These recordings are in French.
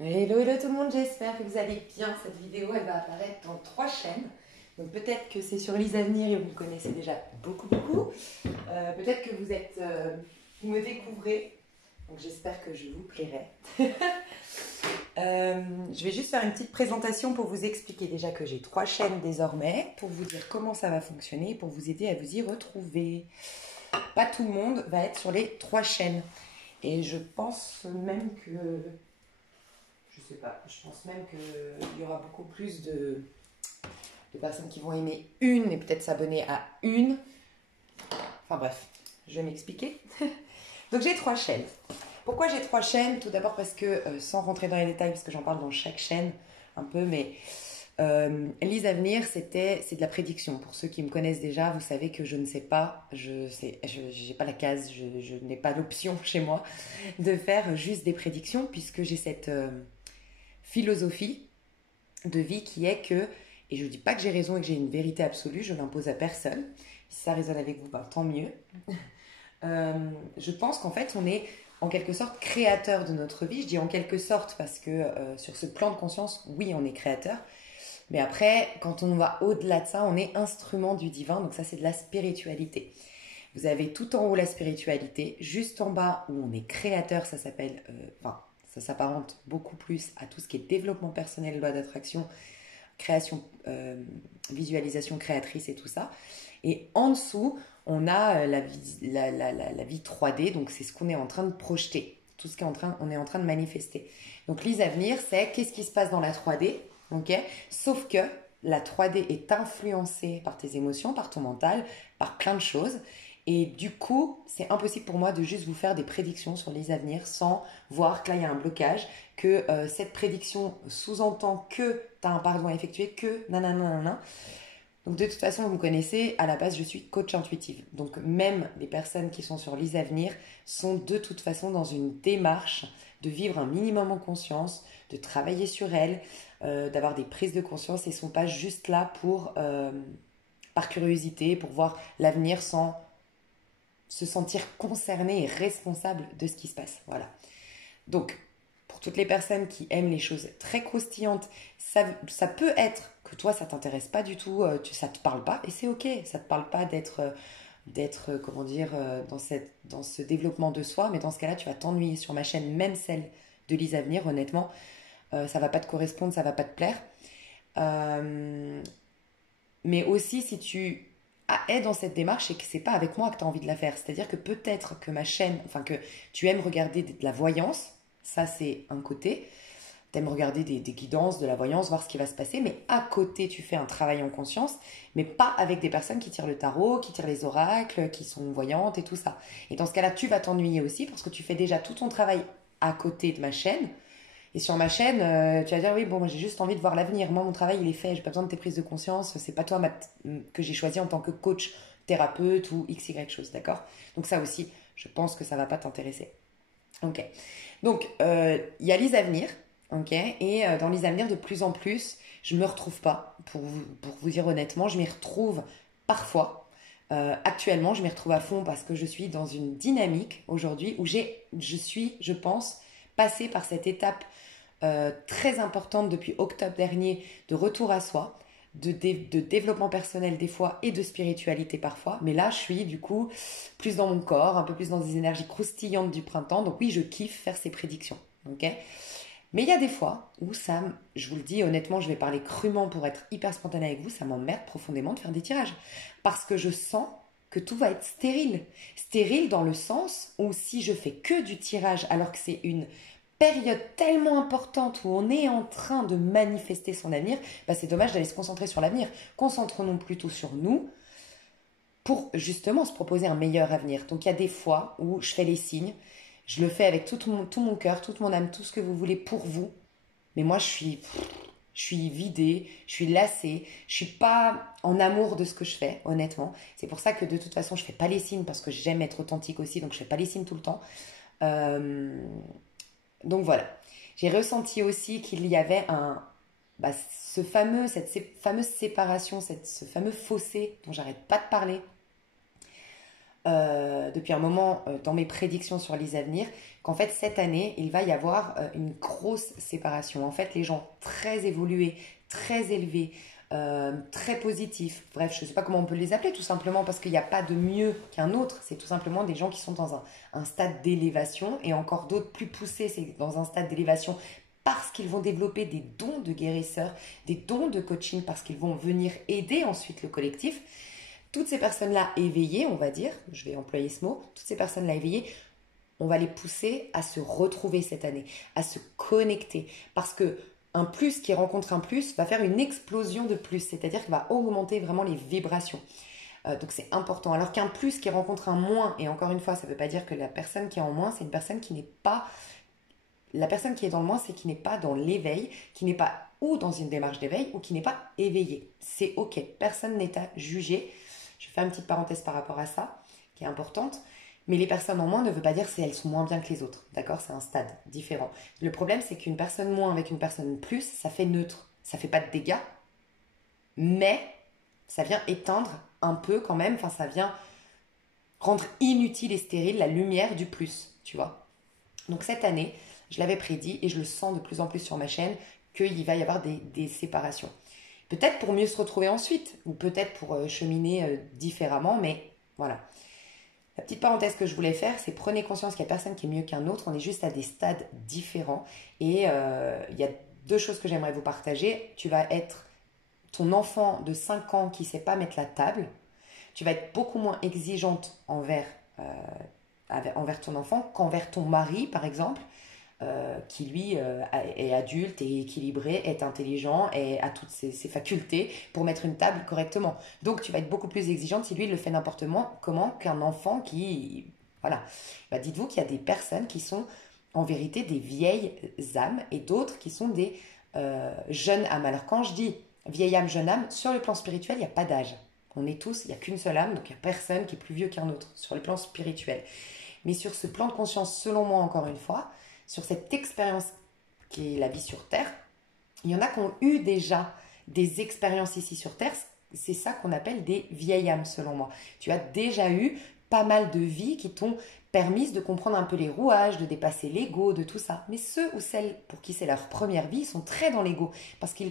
Hello, hello tout le monde, j'espère que vous allez bien. Cette vidéo, elle va apparaître dans 3 chaînes. Donc peut-être que c'est sur Lise Avenir et vous me connaissez déjà beaucoup, beaucoup. Peut-être que vous me découvrez. Donc j'espère que je vous plairai. Je vais juste faire une petite présentation pour vous expliquer déjà que j'ai 3 chaînes désormais, pour vous dire comment ça va fonctionner, pour vous aider à vous y retrouver. Pas tout le monde va être sur les 3 chaînes. Et je pense même que je sais pas, je pense même qu'il y aura beaucoup plus de personnes qui vont aimer une et peut-être s'abonner à une. Enfin bref, je vais m'expliquer. Donc j'ai 3 chaînes. Pourquoi j'ai 3 chaînes? Tout d'abord parce que, sans rentrer dans les détails, parce que j'en parle dans chaque chaîne un peu, mais Lise Avenir, c'est de la prédiction. Pour ceux qui me connaissent déjà, vous savez que je ne sais pas, je n'ai pas la case, je n'ai pas l'option chez moi de faire juste des prédictions, puisque j'ai cette philosophie de vie qui est que, et je ne dis pas que j'ai raison et que j'ai une vérité absolue, je n'impose à personne. Si ça résonne avec vous, ben, tant mieux. Je pense qu'en fait, on est en quelque sorte créateur de notre vie. Je dis en quelque sorte parce que sur ce plan de conscience, oui, on est créateur. Mais après, quand on va au-delà de ça, on est instrument du divin. Donc ça, c'est de la spiritualité. Vous avez tout en haut la spiritualité. Juste en bas, où on est créateur, ça s'appelle... Enfin, ça s'apparente beaucoup plus à tout ce qui est développement personnel, loi d'attraction, création, visualisation créatrice et tout ça. Et en dessous, on a la vie 3D, donc c'est ce qu'on est en train de projeter, tout ce on est en train de manifester. Donc Lise Avenir, c'est qu'est-ce qui se passe dans la 3D, ok? Sauf que la 3D est influencée par tes émotions, par ton mental, par plein de choses. Et du coup, c'est impossible pour moi de juste vous faire des prédictions sur les avenirs sans voir que là, il y a un blocage, que cette prédiction sous-entend que tu as un pardon à effectuer, que nanana. Donc de toute façon, vous me connaissez, à la base, je suis coach intuitive. Donc même les personnes qui sont sur Lise Avenir sont de toute façon dans une démarche de vivre un minimum en conscience, de travailler sur elles, d'avoir des prises de conscience et ne sont pas juste là par curiosité, pour voir l'avenir sans se sentir concerné et responsable de ce qui se passe. Voilà. Donc, pour toutes les personnes qui aiment les choses très croustillantes, ça peut être que toi, ça t'intéresse pas du tout, ça te parle pas, et c'est ok, ça te parle pas comment dire, dans ce développement de soi, mais dans ce cas-là, tu vas t'ennuyer sur ma chaîne, même celle de Lise Avenir, honnêtement, ça va pas te correspondre, ça va pas te plaire. Euh, mais aussi, si tu es dans cette démarche et que c'est pas avec moi que tu as envie de la faire, c'est-à-dire que peut-être que ma chaîne, enfin que tu aimes regarder de la voyance, ça c'est un côté, tu aimes regarder des guidances, de la voyance, voir ce qui va se passer, mais à côté tu fais un travail en conscience, mais pas avec des personnes qui tirent le tarot, qui tirent les oracles, qui sont voyantes et tout ça. Et dans ce cas-là, tu vas t'ennuyer aussi parce que tu fais déjà tout ton travail à côté de ma chaîne, et sur ma chaîne, tu vas dire oui, bon, moi j'ai juste envie de voir l'avenir. Moi, mon travail, il est fait. J'ai pas besoin de tes prises de conscience. C'est pas toi que j'ai choisi en tant que coach, thérapeute ou x, y chose, d'accord? Donc, ça aussi, je pense que ça va pas t'intéresser. Ok. Donc, il y a Lise Avenir, ok? Et dans Lise Avenir, de plus en plus, je me retrouve pas. Pour vous dire honnêtement, je m'y retrouve parfois. Actuellement, je m'y retrouve à fond parce que je suis dans une dynamique aujourd'hui où je suis, je pense, passée par cette étape très importante depuis octobre dernier de retour à soi, de développement personnel des fois et de spiritualité parfois. Mais là, je suis du coup plus dans mon corps, un peu plus dans des énergies croustillantes du printemps. Donc oui, je kiffe faire ces prédictions. Ok. Mais il y a des fois où je vous le dis honnêtement, je vais parler crûment pour être hyper spontanée avec vous, ça m'emmerde profondément de faire des tirages. Parce que je sens que tout va être stérile. Stérile dans le sens où si je fais que du tirage alors que c'est une période tellement importante où on est en train de manifester son avenir, bah c'est dommage d'aller se concentrer sur l'avenir. Concentrons-nous plutôt sur nous pour justement se proposer un meilleur avenir. Donc il y a des fois où je fais les signes, je le fais avec tout mon cœur, toute mon âme, tout ce que vous voulez pour vous. Mais moi, je suis vidée, je suis lassée, je suis pas en amour de ce que je fais, honnêtement. C'est pour ça que de toute façon, je fais pas les signes parce que j'aime être authentique aussi, donc je fais pas les signes tout le temps. Euh, donc voilà. J'ai ressenti aussi qu'il y avait cette fameuse séparation, ce fameux fossé dont j'arrête pas de parler depuis un moment dans mes prédictions sur les avenirs, qu'en fait cette année, il va y avoir une grosse séparation. En fait, les gens très évolués, très élevés, très positifs, bref, je ne sais pas comment on peut les appeler, tout simplement parce qu'il n'y a pas de mieux qu'un autre, c'est tout simplement des gens qui sont dans un stade d'élévation, et encore d'autres plus poussés, c'est dans un stade d'élévation parce qu'ils vont développer des dons de guérisseurs, des dons de coaching, parce qu'ils vont venir aider ensuite le collectif. Toutes ces personnes-là éveillées, on va dire, je vais employer ce mot, toutes ces personnes-là éveillées, on va les pousser à se retrouver cette année, à se connecter. Parce que un plus qui rencontre un plus va faire une explosion de plus, c'est-à-dire qu'il va augmenter vraiment les vibrations. Donc c'est important. Alors qu'un plus qui rencontre un moins, et encore une fois, ça ne veut pas dire que la personne qui est en moins, c'est une personne qui n'est pas... La personne qui est dans le moins, c'est qui n'est pas dans l'éveil, qui n'est pas ou dans une démarche d'éveil, ou qui n'est pas éveillé. C'est ok, personne n'est à juger. Je fais une petite parenthèse par rapport à ça, qui est importante. Mais les personnes en moins ne veut pas dire qu'elles sont moins bien que les autres. D'accord? C'est un stade différent. Le problème, c'est qu'une personne moins avec une personne plus, ça fait neutre. Ça fait pas de dégâts, mais ça vient éteindre un peu quand même. Enfin, ça vient rendre inutile et stérile la lumière du plus, tu vois. Donc cette année, je l'avais prédit et je le sens de plus en plus sur ma chaîne qu'il va y avoir des séparations. Peut-être pour mieux se retrouver ensuite, ou peut-être pour cheminer différemment, mais voilà. La petite parenthèse que je voulais faire, c'est prenez conscience qu'il n'y a personne qui est mieux qu'un autre, on est juste à des stades différents. Et il y a deux choses que j'aimerais vous partager. Tu vas être ton enfant de 5 ans qui ne sait pas mettre la table. Tu vas être beaucoup moins exigeante envers ton enfant qu'envers ton mari, par exemple. Qui lui est adulte et équilibré, est intelligent et a toutes ses facultés pour mettre une table correctement. Donc tu vas être beaucoup plus exigeante si lui il le fait n'importe comment qu'un enfant qui... Voilà. Bah, dites-vous qu'il y a des personnes qui sont en vérité des vieilles âmes et d'autres qui sont des jeunes âmes. Alors quand je dis vieille âme, jeune âme, sur le plan spirituel, il n'y a pas d'âge. On est tous, il n'y a qu'une seule âme, donc il n'y a personne qui est plus vieux qu'un autre sur le plan spirituel. Mais sur ce plan de conscience, selon moi, encore une fois, sur cette expérience qui est la vie sur Terre, il y en a qui ont eu déjà des expériences ici sur Terre. C'est ça qu'on appelle des vieilles âmes, selon moi. Tu as déjà eu pas mal de vies qui t'ont permis de comprendre un peu les rouages, de dépasser l'ego, de tout ça. Mais ceux ou celles pour qui c'est leur première vie, ils sont très dans l'ego. Parce que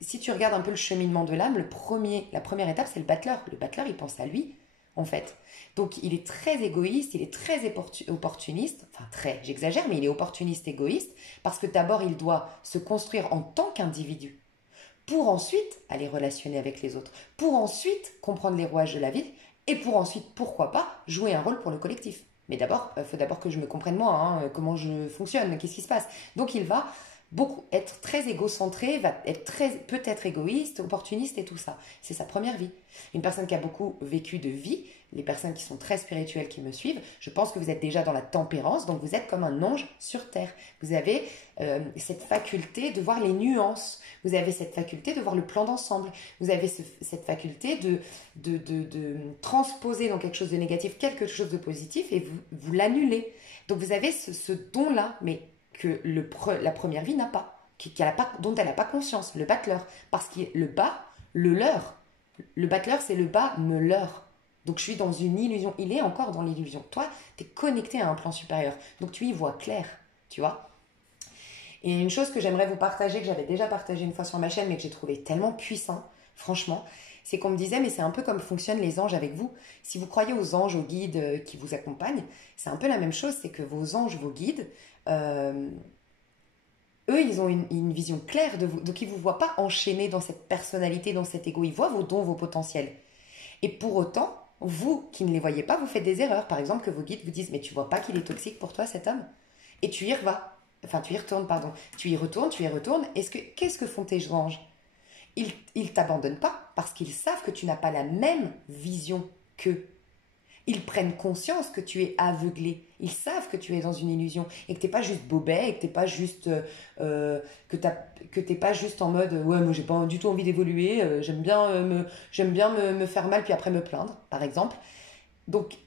si tu regardes un peu le cheminement de l'âme, la première étape, c'est le battleur. Le battleur, il pense à lui, en fait. Donc il est très égoïste, il est très opportuniste, enfin très, j'exagère, mais il est opportuniste, égoïste, parce que d'abord il doit se construire en tant qu'individu, pour ensuite aller relationner avec les autres, pour ensuite comprendre les rouages de la vie, et pour ensuite, pourquoi pas, jouer un rôle pour le collectif. Mais d'abord, il faut d'abord que je me comprenne moi, hein, comment je fonctionne, qu'est-ce qui se passe. Donc il va beaucoup être très égocentré, va être peut-être égoïste, opportuniste et tout ça. C'est sa première vie. Une personne qui a beaucoup vécu de vie, les personnes qui sont très spirituelles qui me suivent, je pense que vous êtes déjà dans la tempérance, donc vous êtes comme un ange sur terre. Vous avez cette faculté de voir les nuances, vous avez cette faculté de voir le plan d'ensemble, vous avez cette faculté de transposer dans quelque chose de négatif quelque chose de positif et vous l'annulez. Donc vous avez ce don-là, mais que la première vie n'a pas, dont elle n'a pas conscience, le battleur. Parce que le bas, le leurre. Le battleur, c'est le bas, me leurre. Donc je suis dans une illusion. Il est encore dans l'illusion. Toi, tu es connecté à un plan supérieur. Donc tu y vois clair, tu vois. Et une chose que j'aimerais vous partager, que j'avais déjà partagé une fois sur ma chaîne, mais que j'ai trouvé tellement puissant, franchement, c'est qu'on me disait, mais c'est un peu comme fonctionnent les anges avec vous. Si vous croyez aux anges, aux guides qui vous accompagnent, c'est un peu la même chose, c'est que vos anges, vos guides, eux, ils ont une vision claire de vous. Donc, ils ne vous voient pas enchaînés dans cette personnalité, dans cet ego. Ils voient vos dons, vos potentiels. Et pour autant, vous qui ne les voyez pas, vous faites des erreurs. Par exemple, que vos guides vous disent, mais tu vois pas qu'il est toxique pour toi, cet homme? Et tu y vas. Enfin, tu y retournes, pardon. Tu y retournes. Qu'est-ce que font tes anges? Ils t'abandonnent pas parce qu'ils savent que tu n'as pas la même vision qu'eux. Ils prennent conscience que tu es aveuglé. Ils savent que tu es dans une illusion et que tu n'es pas juste bobet et que tu n'es pas juste t'es pas juste en mode ouais, moi j'ai pas du tout envie d'évoluer, j'aime bien me faire mal puis après me plaindre, par exemple. Donc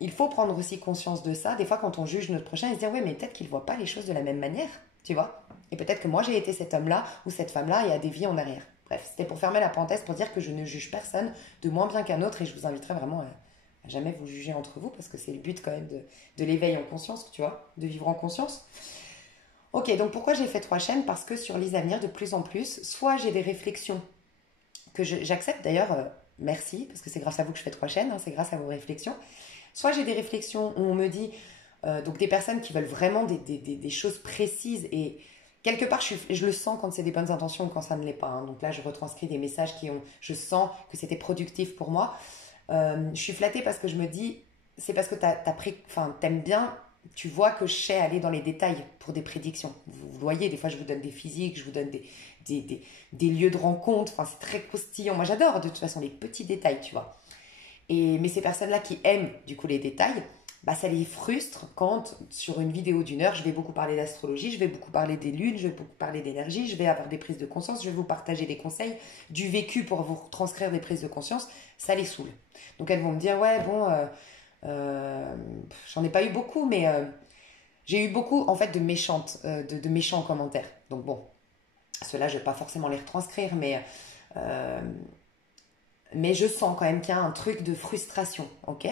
il faut prendre aussi conscience de ça. Des fois, quand on juge notre prochain, il se dit ouais, mais peut-être qu'il ne voit pas les choses de la même manière, tu vois. Et peut-être que moi j'ai été cet homme-là ou cette femme-là et a des vies en arrière. Bref, c'était pour fermer la parenthèse pour dire que je ne juge personne de moins bien qu'un autre et je vous inviterai vraiment à jamais vous juger entre vous parce que c'est le but quand même de l'éveil en conscience, tu vois, de vivre en conscience. Ok, donc pourquoi j'ai fait 3 chaînes? Parce que sur Lise Avenir, de plus en plus, soit j'ai des réflexions que j'accepte d'ailleurs, merci, parce que c'est grâce à vous que je fais 3 chaînes, hein, c'est grâce à vos réflexions. Soit j'ai des réflexions où on me dit, donc des personnes qui veulent vraiment des choses précises et quelque part je le sens quand c'est des bonnes intentions ou quand ça ne l'est pas. Hein. Donc là je retranscris des messages je sens que c'était productif pour moi. Je suis flattée parce que je me dis, c'est parce que t'aimes bien, tu vois que je sais aller dans les détails pour des prédictions. Vous voyez, des fois je vous donne des physiques, je vous donne des lieux de rencontre, enfin c'est très croustillant. Moi j'adore de toute façon les petits détails, tu vois. Mais ces personnes-là qui aiment du coup les détails, bah, ça les frustre quand sur une vidéo d'une heure, je vais beaucoup parler d'astrologie, je vais beaucoup parler des lunes, je vais beaucoup parler d'énergie, je vais avoir des prises de conscience, je vais vous partager des conseils, du vécu pour vous transcrire des prises de conscience, ça les saoule. Donc elles vont me dire, ouais, bon, j'en ai pas eu beaucoup, mais j'ai eu beaucoup en fait de de méchants commentaires. Donc bon, ceux-là, je vais pas forcément les retranscrire, euh, mais je sens quand même qu'il y a un truc de frustration, ok?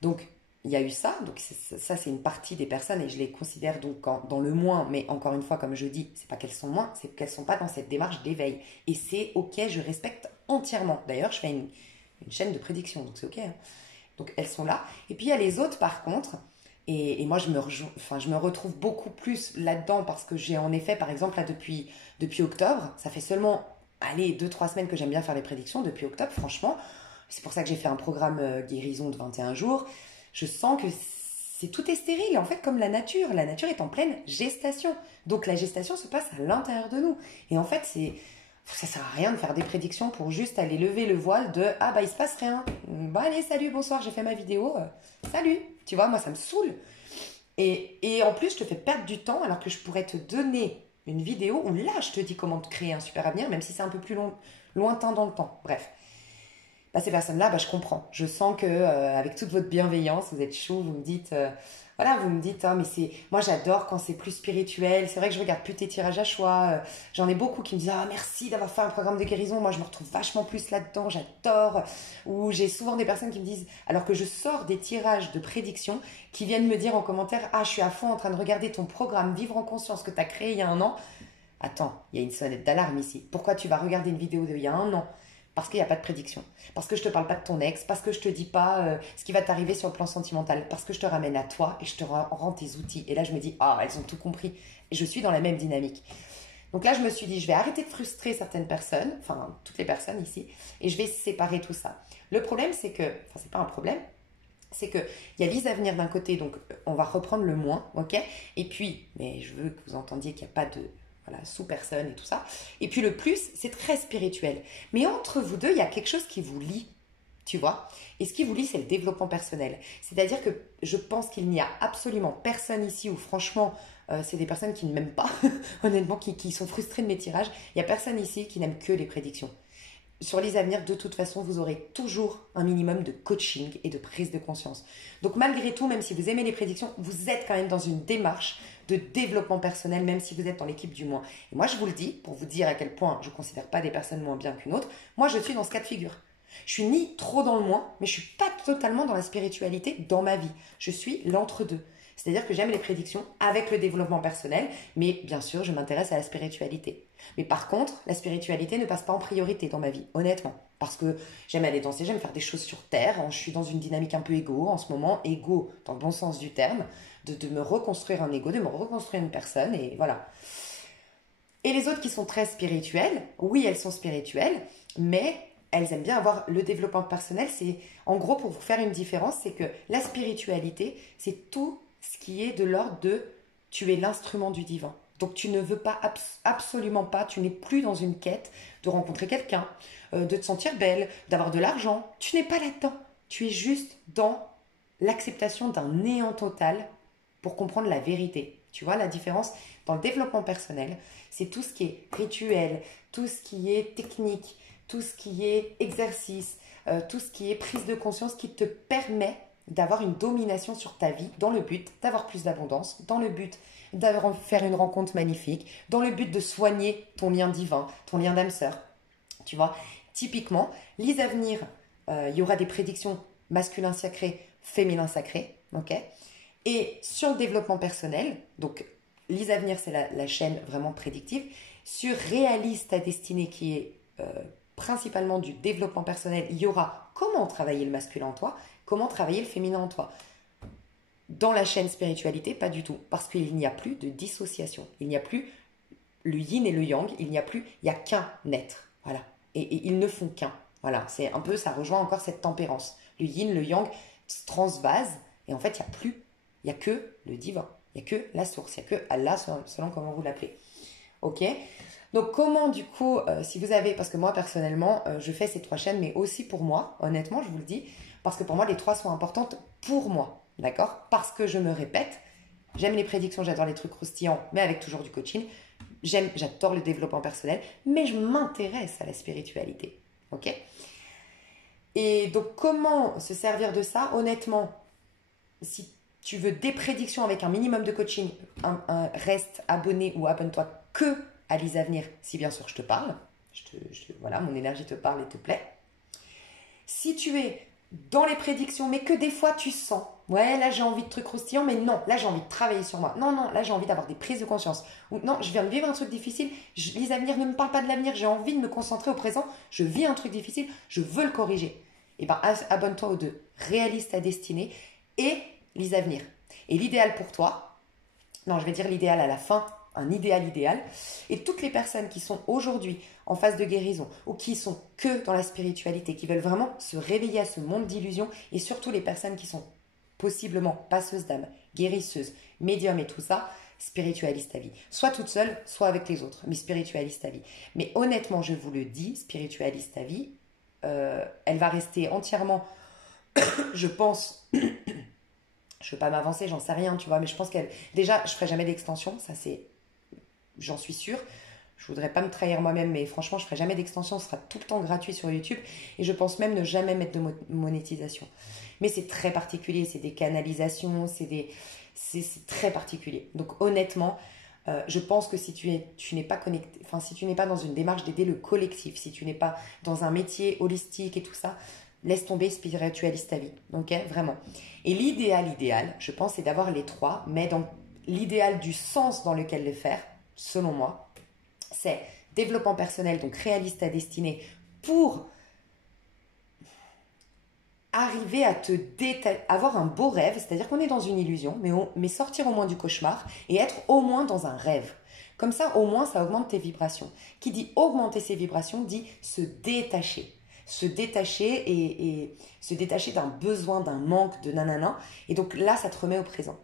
Donc, il y a eu ça, donc ça c'est une partie des personnes et je les considère donc dans le moins, mais encore une fois, comme je dis, c'est pas qu'elles sont moins, c'est qu'elles sont pas dans cette démarche d'éveil. Et c'est ok, je respecte entièrement. D'ailleurs, je fais une chaîne de prédiction, donc c'est ok. Hein. Donc elles sont là. Et puis il y a les autres par contre, et moi je me retrouve beaucoup plus là-dedans parce que j'ai en effet, par exemple, là depuis octobre, ça fait seulement, allez, 2-3 semaines que j'aime bien faire les prédictions, depuis octobre, franchement. C'est pour ça que j'ai fait un programme guérison de 21 jours. Je sens que tout est stérile, en fait, comme la nature. La nature est en pleine gestation. Donc la gestation se passe à l'intérieur de nous. Et en fait, ça sert à rien de faire des prédictions pour juste aller lever le voile de « Ah bah il se passe rien. Bah allez, salut, bonsoir, j'ai fait ma vidéo. Salut !» Tu vois, moi ça me saoule. Et en plus, je te fais perdre du temps alors que je pourrais te donner une vidéo où là, je te dis comment te créer un super avenir, même si c'est un peu plus lointain dans le temps. Bref. Bah, ces personnes-là, bah, je comprends. Je sens que avec toute votre bienveillance, vous êtes chaud, vous me dites, voilà, vous me dites, hein, mais moi j'adore quand c'est plus spirituel. C'est vrai que je regarde plus tes tirages à choix. J'en ai beaucoup qui me disent, ah merci d'avoir fait un programme de guérison. Moi je me retrouve vachement plus là-dedans, j'adore. Ou j'ai souvent des personnes qui me disent, alors que je sors des tirages de prédiction, qui viennent me dire en commentaire, ah je suis à fond en train de regarder ton programme Vivre en conscience que tu as créé il y a un an. Attends, il y a une sonnette d'alarme ici. Pourquoi tu vas regarder une vidéo d'il y a un an? Parce qu'il n'y a pas de prédiction. Parce que je ne te parle pas de ton ex. Parce que je ne te dis pas ce qui va t'arriver sur le plan sentimental. Parce que je te ramène à toi et je te rends tes outils. Et là, je me dis, ah, elles ont tout compris. Et je suis dans la même dynamique. Donc là, je me suis dit, je vais arrêter de frustrer certaines personnes, enfin, toutes les personnes ici, et je vais séparer tout ça. Le problème, c'est que, enfin, c'est pas un problème, c'est qu'il y a Lise Avenir d'un côté, donc on va reprendre le moins, ok? Et puis, mais je veux que vous entendiez qu'il n'y a pas de sous-personne et tout ça. Et puis le plus, c'est très spirituel. Mais entre vous deux, il y a quelque chose qui vous lie, tu vois. Et ce qui vous lie, c'est le développement personnel. C'est-à-dire que je pense qu'il n'y a absolument personne ici où franchement, c'est des personnes qui ne m'aiment pas, honnêtement, qui sont frustrées de mes tirages. Il n'y a personne ici qui n'aime que les prédictions. Sur les avenirs, de toute façon, vous aurez toujours un minimum de coaching et de prise de conscience. Donc malgré tout, même si vous aimez les prédictions, vous êtes quand même dans une démarche de développement personnel, même si vous êtes dans l'équipe du moins. Et moi, je vous le dis, pour vous dire à quel point je ne considère pas des personnes moins bien qu'une autre, moi, je suis dans ce cas de figure. Je suis ni trop dans le moins, mais je ne suis pas totalement dans la spiritualité dans ma vie. Je suis l'entre-deux. C'est-à-dire que j'aime les prédictions avec le développement personnel, mais bien sûr, je m'intéresse à la spiritualité. Mais par contre, la spiritualité ne passe pas en priorité dans ma vie, honnêtement. Parce que j'aime aller danser, j'aime faire des choses sur Terre. Je suis dans une dynamique un peu égo en ce moment, égo dans le bon sens du terme, de me reconstruire un ego, de me reconstruire une personne, et voilà. Et les autres qui sont très spirituelles, oui, elles sont spirituelles, mais elles aiment bien avoir le développement personnel. C'est, en gros, pour vous faire une différence, c'est que la spiritualité, c'est tout ce qui est de l'ordre de tu es l'instrument du divin. Donc tu ne veux pas, absolument pas, tu n'es plus dans une quête de rencontrer quelqu'un, de te sentir belle, d'avoir de l'argent. Tu n'es pas là-dedans. Tu es juste dans l'acceptation d'un néant total pour comprendre la vérité. Tu vois la différence? Dans le développement personnel, c'est tout ce qui est rituel, tout ce qui est technique, tout ce qui est exercice, tout ce qui est prise de conscience qui te permet d'avoir une domination sur ta vie dans le but d'avoir plus d'abondance, dans le but d'avoir faire une rencontre magnifique, dans le but de soigner ton lien divin, ton lien d'âme sœur. Tu vois, typiquement, Lise Avenir, il y aura des prédictions masculin sacré, féminin sacré, ok. Et sur le développement personnel, donc Lise Avenir, c'est la chaîne vraiment prédictive. Sur Réalise ta destinée, qui est principalement du développement personnel, il y aura comment travailler le masculin en toi, comment travailler le féminin en toi. Dans la chaîne spiritualité, pas du tout, parce qu'il n'y a plus de dissociation. Il n'y a plus le yin et le yang, il n'y a qu'un être, voilà. Et ils ne font qu'un, voilà. C'est un peu, ça rejoint encore cette tempérance. Le yin, le yang se transvasent, et en fait, il n'y a que le divin, il n'y a que la source, il n'y a que Allah, selon comment vous l'appelez. Ok. Donc comment du coup, si vous avez, parce que moi personnellement, je fais ces 3 chaînes, mais aussi pour moi, honnêtement, je vous le dis, parce que pour moi, les 3 sont importantes pour moi, d'accord? Parce que je me répète, j'aime les prédictions, j'adore les trucs croustillants, mais avec toujours du coaching. J'adore le développement personnel, mais je m'intéresse à la spiritualité, ok? Et donc comment se servir de ça? Honnêtement, si tu veux des prédictions avec un minimum de coaching, reste abonné ou abonne-toi que à Lise Avenir, si bien sûr je te parle. Voilà, mon énergie te parle et te plaît. Si tu es dans les prédictions, mais que des fois tu sens, ouais, là j'ai envie de trucs croustillants, mais non, là j'ai envie de travailler sur moi. Non, non, là j'ai envie d'avoir des prises de conscience. Ou non, je viens de vivre un truc difficile, Lise Avenir ne me parle pas de l'avenir, j'ai envie de me concentrer au présent, je vis un truc difficile, je veux le corriger. Et bien abonne-toi aux 2. Réalise ta destinée et Lise Avenir. Et l'idéal pour toi, non, je vais dire l'idéal à la fin, un idéal. Et toutes les personnes qui sont aujourd'hui en phase de guérison ou qui sont que dans la spiritualité, qui veulent vraiment se réveiller à ce monde d'illusions, et surtout les personnes qui sont possiblement passeuses d'âme, guérisseuses, médiums et tout ça, spiritualise ta vie. Soit toute seule, soit avec les autres, mais spiritualise ta vie. Mais honnêtement, je vous le dis, spiritualise ta vie, elle va rester entièrement, je pense... Je ne veux pas m'avancer, j'en sais rien, tu vois, mais je pense qu'elle... Déjà, je ne ferai jamais d'extension, ça c'est... J'en suis sûre. Je ne voudrais pas me trahir moi-même, mais franchement, je ne ferai jamais d'extension, ce sera tout le temps gratuit sur YouTube. Et je pense même ne jamais mettre de monétisation. Mais c'est très particulier, c'est des canalisations, c'est très particulier. Donc honnêtement, je pense que si tu n'es pas connecté, enfin si tu n'es pas dans une démarche d'aider le collectif, si tu n'es pas dans un métier holistique et tout ça, laisse tomber, spiritualise ta vie, ok, vraiment. Et l'idéal, je pense, c'est d'avoir les 3, mais dans l'idéal du sens dans lequel le faire, selon moi, c'est développement personnel, donc réalise ta destinée pour arriver à avoir un beau rêve, c'est-à-dire qu'on est dans une illusion, mais sortir au moins du cauchemar et être au moins dans un rêve. Comme ça, au moins, ça augmente tes vibrations. Qui dit augmenter ses vibrations, dit se détacher. Se détacher et se détacher d'un besoin, d'un manque, de nanana. Et donc là, ça te remet au présent.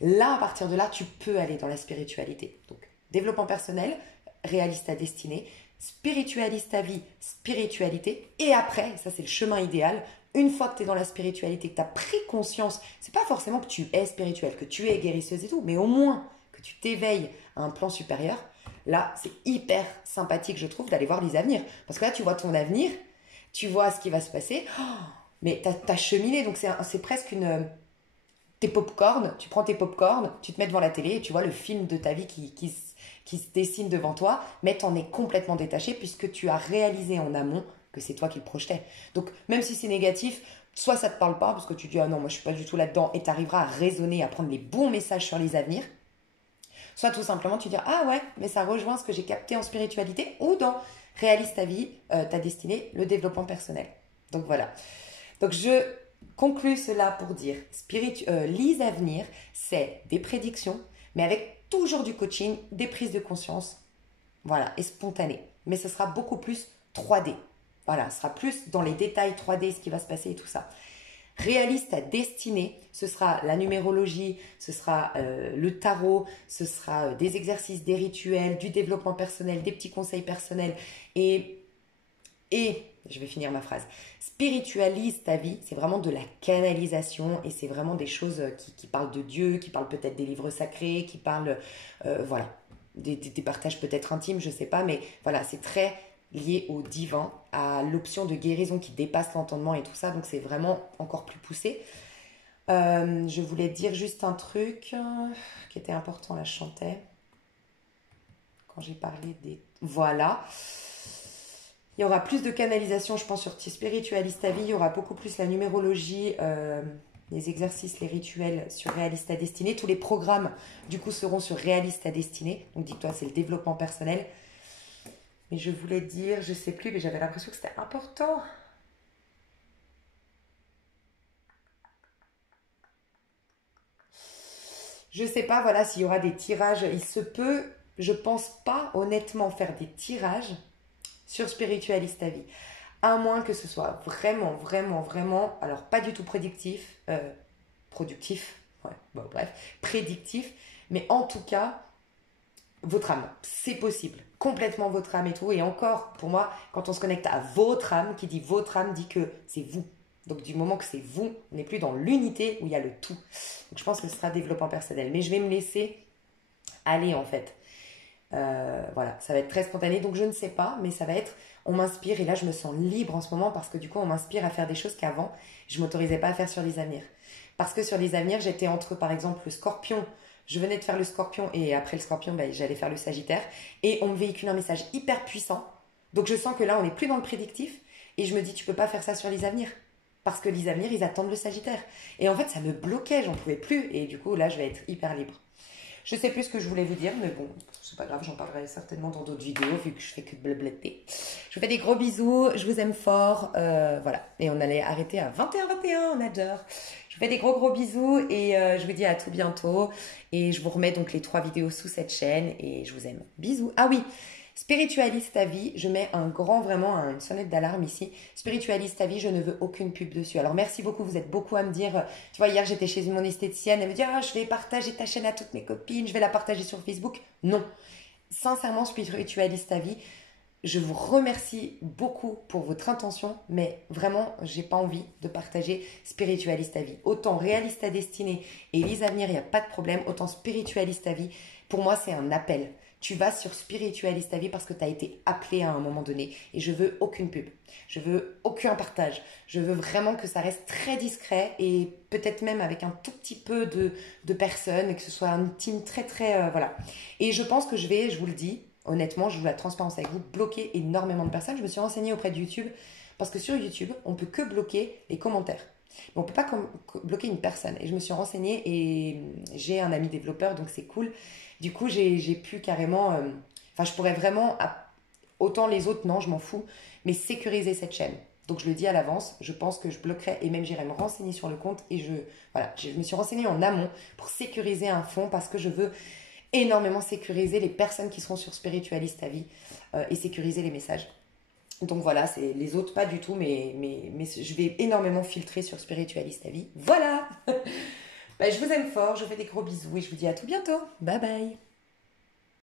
Là, à partir de là, tu peux aller dans la spiritualité. Donc, développement personnel, réalise ta destinée, spiritualise ta vie, spiritualité. Et après, ça c'est le chemin idéal, une fois que tu es dans la spiritualité, que tu as pris conscience, c'est pas forcément que tu es spirituelle, que tu es guérisseuse et tout, mais au moins que tu t'éveilles à un plan supérieur. Là, c'est hyper sympathique, je trouve, d'aller voir les avenirs. Parce que là, tu vois ton avenir, tu vois ce qui va se passer, mais t'as cheminé, donc c'est presque une... Tes pop-corn, tu prends tes pop-corn, tu te mets devant la télé et tu vois le film de ta vie qui se dessine devant toi, mais t'en es complètement détaché puisque tu as réalisé en amont que c'est toi qui le projetais. Donc même si c'est négatif, soit ça te parle pas parce que tu dis ah non moi je suis pas du tout là-dedans et tu arriveras à raisonner, à prendre les bons messages sur les avenirs, soit tout simplement tu dis ah ouais mais ça rejoint ce que j'ai capté en spiritualité ou dans réalise ta vie, ta destinée, le développement personnel. Donc voilà. Donc je conclus cela pour dire Lise Avenir, c'est des prédictions, mais avec toujours du coaching, des prises de conscience, voilà, et spontané. Mais ce sera beaucoup plus 3D. Voilà, ce sera plus dans les détails 3D, ce qui va se passer et tout ça. Réalise ta destinée, ce sera la numérologie, ce sera le tarot, ce sera des exercices, des rituels, du développement personnel, des petits conseils personnels et je vais finir ma phrase, spiritualise ta vie, c'est vraiment de la canalisation et c'est vraiment des choses qui parlent de Dieu, qui parlent peut-être des livres sacrés, qui parlent, voilà, des partages peut-être intimes, je sais pas, mais voilà, c'est très lié au divin, à l'option de guérison qui dépasse l'entendement et tout ça, donc c'est vraiment encore plus poussé. Je voulais dire juste un truc qui était important, là je chantais, quand j'ai parlé des... Voilà. Il y aura plus de canalisation, je pense, sur Spiritualista Vie. Il y aura beaucoup plus la numérologie, les exercices, les rituels sur Réalista Destinée. Tous les programmes, du coup, seront sur Réalista Destinée. Donc, dis-toi, c'est le développement personnel. Mais je voulais dire, je sais plus, mais j'avais l'impression que c'était important. Je sais pas, voilà, s'il y aura des tirages. Il se peut, je pense pas honnêtement faire des tirages sur Spiritualista Vie. À moins que ce soit vraiment, vraiment, vraiment, alors pas du tout productif, ouais, bon, bref, prédictif, mais en tout cas, votre âme, c'est possible, complètement votre âme et tout, et encore, pour moi, quand on se connecte à votre âme, qui dit votre âme, dit que c'est vous. Donc du moment que c'est vous, on n'est plus dans l'unité où il y a le tout. Donc je pense que ce sera développement personnel, mais je vais me laisser aller en fait. Voilà, ça va être très spontané, donc je ne sais pas, mais ça va être, on m'inspire, et là je me sens libre en ce moment parce que du coup on m'inspire à faire des choses qu'avant je m'autorisais pas à faire sur les avenirs. Parce que sur les avenirs, j'étais entre par exemple le scorpion, je venais de faire le scorpion et après le scorpion, ben, j'allais faire le sagittaire, et on me véhicule un message hyper puissant, donc je sens que là on n'est plus dans le prédictif, et je me dis tu peux pas faire ça sur les avenirs. Parce que les avenirs, ils attendent le sagittaire. Et en fait, ça me bloquait, j'en pouvais plus, et du coup là je vais être hyper libre. Je sais plus ce que je voulais vous dire, mais bon, c'est pas grave, j'en parlerai certainement dans d'autres vidéos, vu que je fais que de blablater. Je vous fais des gros bisous, je vous aime fort, voilà. Et on allait arrêter à 21h21, on adore. Je vous fais des gros bisous, et je vous dis à tout bientôt. Et je vous remets donc les 3 vidéos sous cette chaîne, et je vous aime. Bisous. Ah oui, Spiritualista Vie, je mets vraiment une sonnette d'alarme ici. Spiritualista Vie, je ne veux aucune pub dessus. Alors merci beaucoup, vous êtes beaucoup à me dire, tu vois, hier j'étais chez mon esthéticienne, elle me dit, ah, je vais partager ta chaîne à toutes mes copines, je vais la partager sur Facebook. Non, sincèrement, Spiritualista Vie, je vous remercie beaucoup pour votre intention, mais vraiment, j'ai pas envie de partager Spiritualista Vie. Autant Réalista Destinée et Lise Avenir, il n'y a pas de problème, autant Spiritualista Vie, pour moi, c'est un appel. Tu vas sur Spiritualista Vie parce que tu as été appelé à un moment donné. Et je veux aucune pub. Je veux aucun partage. Je veux vraiment que ça reste très discret et peut-être même avec un tout petit peu de personnes et que ce soit un team très, voilà. Et je pense que je vous le dis, honnêtement, je joue la transparence avec vous, bloquer énormément de personnes. Je me suis renseignée auprès de YouTube parce que sur YouTube, on peut que bloquer les commentaires. Mais on ne peut pas bloquer une personne. Et je me suis renseignée et j'ai un ami développeur, donc c'est cool. Du coup, j'ai pu carrément... Enfin, je pourrais vraiment... Autant les autres, non, je m'en fous. Mais sécuriser cette chaîne. Donc, je le dis à l'avance. Je pense que je bloquerai et même j'irai me renseigner sur le compte. Et voilà, je me suis renseignée en amont pour sécuriser un fond parce que je veux énormément sécuriser les personnes qui seront sur Spiritualista Vie et sécuriser les messages. Donc voilà, c'est les autres pas du tout, mais je vais énormément filtrer sur Spiritualista Vie. Voilà. Ben, je vous aime fort, je vous fais des gros bisous et je vous dis à tout bientôt. Bye bye.